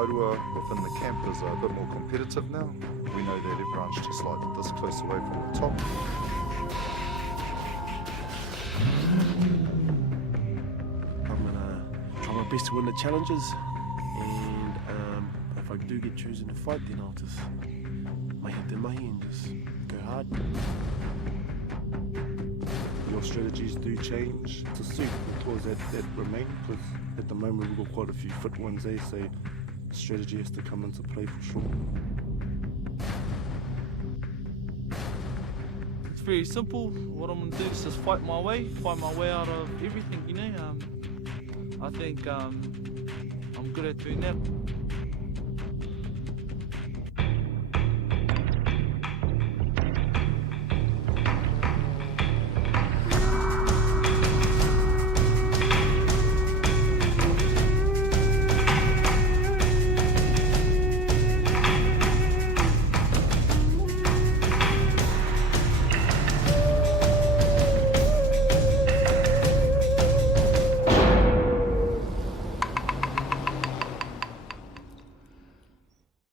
Aotearoa within the camp is a bit more competitive now. We know that everyone's just like this close away from the top. I'm gonna try my best to win the challenges, and if I do get chosen to fight, then I'll just hit the mahi and just go hard. Your strategies do change to suit the tours that remain, because at the moment we've got quite a few fit ones there, so strategy has to come into play for sure. It's very simple. What I'm going to do is just fight my way out of everything, you know. I think I'm good at doing that.